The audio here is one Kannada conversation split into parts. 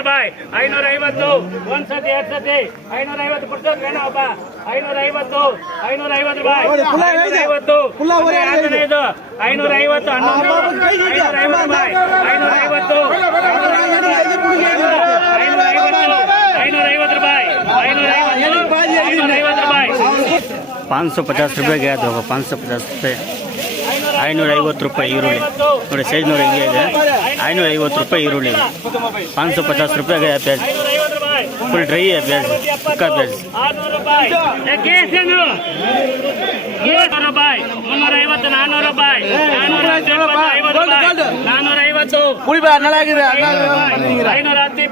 ರೂಪಾಯಿ 550 ಒಂದ್ಸತಿ ಎರಡ್ ಸತಿ 550 ಕೊಡ್ತಾರೆ ಏನೋ ಹಬ್ಬ 550 ರೂಪಾಯಿ 550 550 550 रुपये गया होगा 550 रुपये 550 रुपये ಈರುಳ್ಳಿ ನೋಡಿ ಸೈಜ್ ನೋಡಿ ಹಿಂಗೆ ಇದೆ 550 रुपये ಈರುಳ್ಳಿ 550 रुपये गया प्याज फुल ड्राई है प्याज पक्का प्याज 600 ರೂಪಾಯಿ 350 400 ರೂಪಾಯಿ 450 ಪುಳಿ ಬಾ ನಲಾಗಿದೆ 510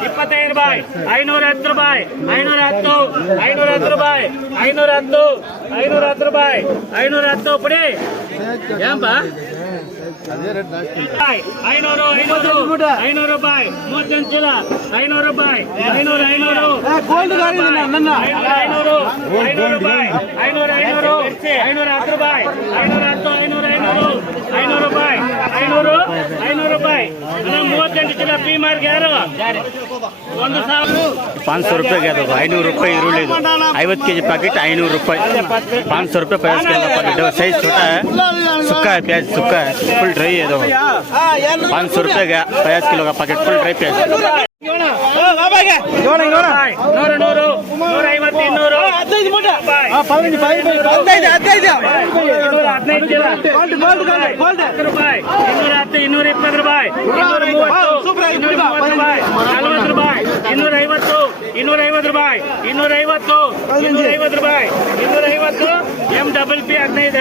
25 ರೂಪಾಯಿ 510 ರೂಪಾಯಿ 510 ರೂಪಾಯಿ 510 ರೂಪಾಯಿ 510 ಪುಡಿ ಏನಪ್ಪ 500 ರೂಪಾಯಿ 31 ಚೀಲ 500 ರೂಪಾಯಿ 500 ರೂಪಾಯಿ 510 ರೂಪಾಯಿ 510 ರೂಪಾಯಿ 500 ರೂಪಾಯಿ 38 ಚೀಲ ಪಿ ಮಾರ್ಕ್ ಯಾರು 500 रुपये गया होगा 500 रुपये ಈರುಳ್ಳಿ 50 kg पैकेट 500 रुपये 500 रुपये प्याज का पैकेट साइज छोटा है सूखा है प्याज सूखा है फुल ड्राई है 500 रुपये गया 50 किलो का पैकेट फुल ड्राई प्याज 250 ರೂಪಾಯಿ 250 ರೂಪಾಯಿ 250 ಎಂ ಡಬಲ್ ಪಿ 15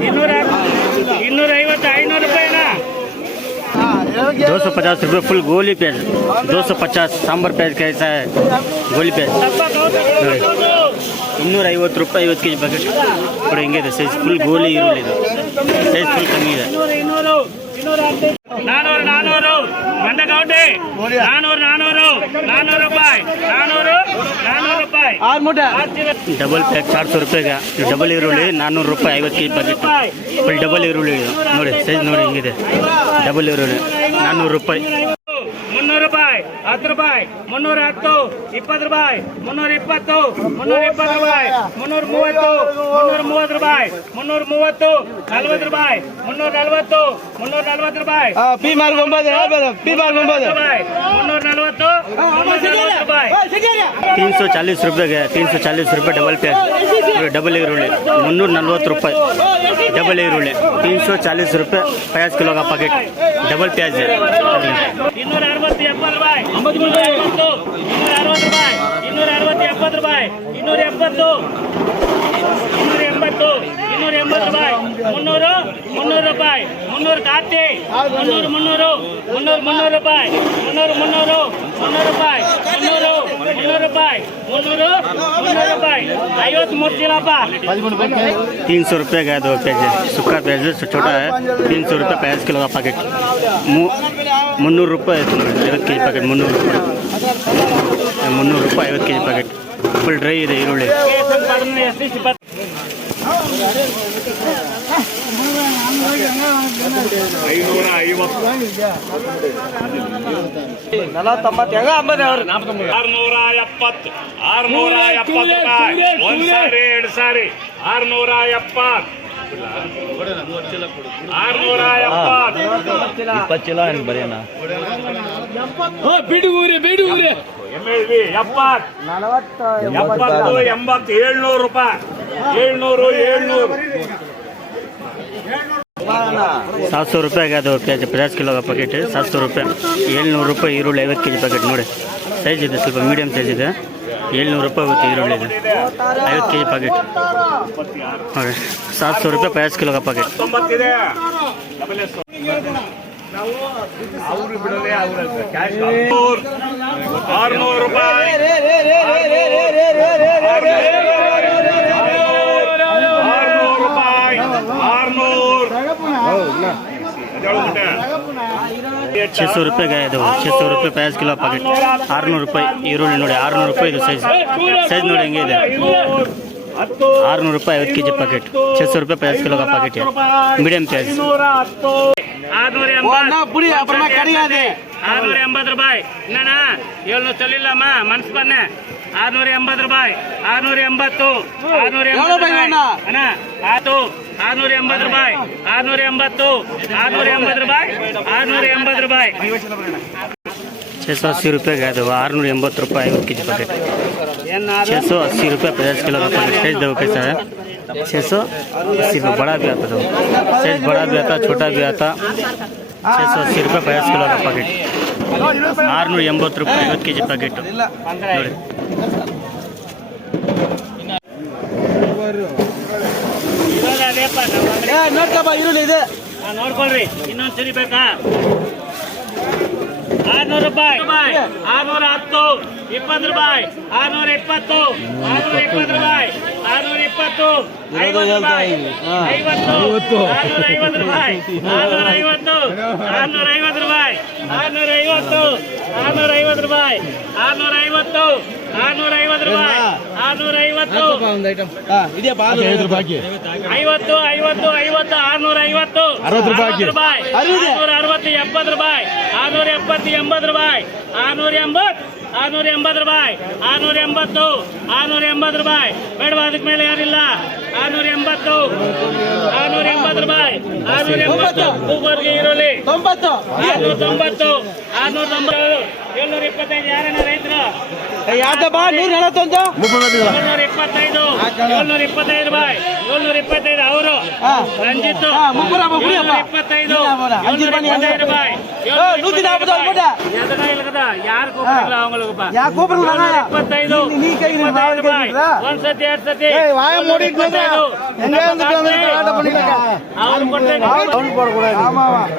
250 500 ರೂಪಾಯಿನಾ 250 रुपये फुल गोली प्याज 250 सांबर प्याज कैसा है गोली प्याज 250 रुपये 50 kg पैकेट थोड़ा ಹಿಂಗೆ ಇದೆ ಸೈಜ್ ಫುಲ್ ಗೋಲಿ ಈರುಳ್ಳಿ ಇದೆ ಸೈಜ್ ಫುಲ್ ಕಮ್ಮಿ ಇದೆ 400 ಮಂದಗೌಂಡೆ 400 ರೂಪಾಯಿ 400 ರೂಪಾಯಿ डबल पैक 400 रुपये का डबल ಈರುಳ್ಳಿ 400 ರೂಪಾಯಿ 50 kg पैकेट फुल डबल ಈರುಳ್ಳಿ ನೋಡಿ ಸೈಜ್ ನೋಡಿ ಹಿಂಗಿದೆ ಡಬಲ್ ಈರುಳ್ಳಿ 400 ರೂಪಾಯಿ 300 ರೂಪಾಯಿ 10 ರೂಪಾಯಿ 310 20 ರೂಪಾಯಿ 320 ರೂಪಾಯಿ 330 ರೂಪಾಯಿ 330 ರೂಪಾಯಿ 340 ರೂಪಾಯಿ ಪಿ ಮಾರ್ಕ್ 9 ಪಿ ಮಾರ್ಕ್ 9 ರೂಪಾಯಿ 340 ರೂಪಾಯಿ 340 रुपये गया 340 रुपये डबल प्याज डबल ಈರುಳ್ಳಿ 340 ರೂಪಾಯಿ डबल ಈರುಳ್ಳಿ 340 रुपये 50 किलो का पैकेट डबल प्याज है 260 ರೂಪಾಯಿ 260 ರೂಪಾಯಿ 270 ರೂಪಾಯಿ 300 ರೂಪಾಯಿ 300 ಕಾತಿ 300 ರೂಪಾಯಿ 300 ರೂಪಾಯಿ 53 ಚೀಲಪ್ಪ 300 रुपये गया 2 प्याज सूखा प्याज छोटा है 300 रुपये 50 किलो का पैकेट 300 रुपये 50 kg पैकेट 300 रुपये 50 kg पैकेट फुल ड्राई ಇದೆ ಈರುಳ್ಳಿ 20 ಚೀಲ ಬರೆಯೋಣ ಬಿಡುಗೂರಿ MLB 70 700 ರೂಪಾಯಿ 700 रुपये गया 2 प्याज 50 किलो का पैकेट 700 रुपये 700 ರೂಪಾಯಿ ಈರುಳ್ಳಿ 50 kg पैकेट ನೋಡಿ ಸೈಜ್ ಇದೆ ಸ್ವಲ್ಪ ಮೀಡಿಯಂ ಸೈಜ್ ಇದೆ 700 ರೂಪಾಯಿ ಹೋಗುತ್ತೆ ಈರುಳ್ಳಿ ಇದೆ 50 kg पैकेट ನೋಡಿ 700 रुपये 50 किलो का पैकेट ಅವರು ಬಿಡಲೇ ಅವರ ಕ್ಯಾಶ್ 600 ರೂಪಾಯಿ 600 रुपये गया 600 रुपये 50 किलो पैकेट 600 ರೂಪಾಯಿ ಈರುಳ್ಳಿ ನೋಡಿ 600 ರೂಪಾಯಿ ಇದು ಸೈಜ್ ನೋಡಿ ಹೆಂಗೆ ಇದೆ 600 रुपये 50 kg पैकेट 600 रुपये 50 किलो का पैकेट है मीडियम साइज 680 ರೂಪಾಯಿ ಇನ್ನಣ್ಣ 700 ಚಲಿಲ್ಲಮ್ಮ ಮನ್ಸು ಬನ್ನೆ 680 ರೂಪಾಯಿ 680 ಅಣ್ಣ ಆತು 680 ರೂಪಾಯಿ 680 ರೂಪಾಯಿ 680 ರೂಪಾಯಿ 680 रुपये का दो 680 रुपये 50 kg पैकेट 680 रुपये 50 किलो का पैकेट साइज देखो कैसा है 680 में बड़ा भी आता था साइज बड़ा भी आता छोटा भी आता 680 रुपये 50 किलो का पैकेट 680 रुपये 50 kg पैकेट ನೋಡಿ ನೋಡ್ಕೊಳ್ರಿ ಇನ್ನೊಂದ್ಸರಿ ಬೇಕಾ 600 ರೂಪಾಯಿ 610 20 ರೂಪಾಯಿ 620 620 ರೂಪಾಯಿ 620 50 ರೂಪಾಯಿ 50 650 ರೂಪಾಯಿ 650 650 ರೂಪಾಯಿ 650 650 ರೂಪಾಯಿ 650 650 ರೂಪಾಯಿ 650 5 ರೂಪಾಯಿ 50 50 50 650 60 ರೂಪಾಯಿ 660 70 ರೂಪಾಯಿ 670 80 ರೂಪಾಯಿ 680 680 ರೂಪಾಯಿ 680 680 ರೂಪಾಯಿ ಬೇಡವಾ ಅದಕ್ಕೆ ಮೇಲೆ ಯಾರಿಲ್ಲ 680 680 ರೂಪಾಯಿ 680 ಮೂವರ್ಗೆ ಈರುಳ್ಳಿ 690 690 725 ಯಾರನ್ನ ರೈತರು 725 725 ರೂಪಾಯಿ 725 ಅವರು ರಂಜಿತ್ 725 725 ರೂಪಾಯಿ ಯಾರು ಕೂಪಿಲ್ಲ ಅವங்களுಗಪ್ಪ 725 ರೂಪಾಯಿ ಒಂದ್ಸತಿ ಎರಡ್ ಸತಿ ಅವ್ರು ಕೊಡ್ತೇನೆ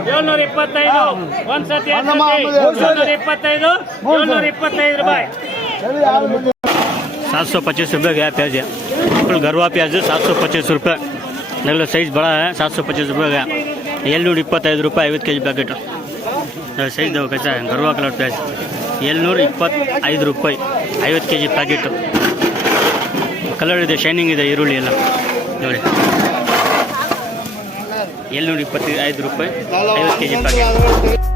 725 ಒಂದ್ಸತಿ ಎರಡ್ ಸತಿ 725 ರೂಪಾಯಿ 725 रुपये गया प्याज है फुल घरवा प्याज 725 रुपये नगल साइज बड़ा है 725 रुपये गया 725 रुपये 50 kg पैकेट साइज देखो कैसा है घरवा कलर प्याज 725 रुपये 50 kg पैकेट कलर ಇದೆ ಶೈನಿಂಗ್ ಇದೆ ಈರುಳ್ಳಿ ಎಲ್ಲ ನೋಡಿ 725 रुपये 50 kg पैकेट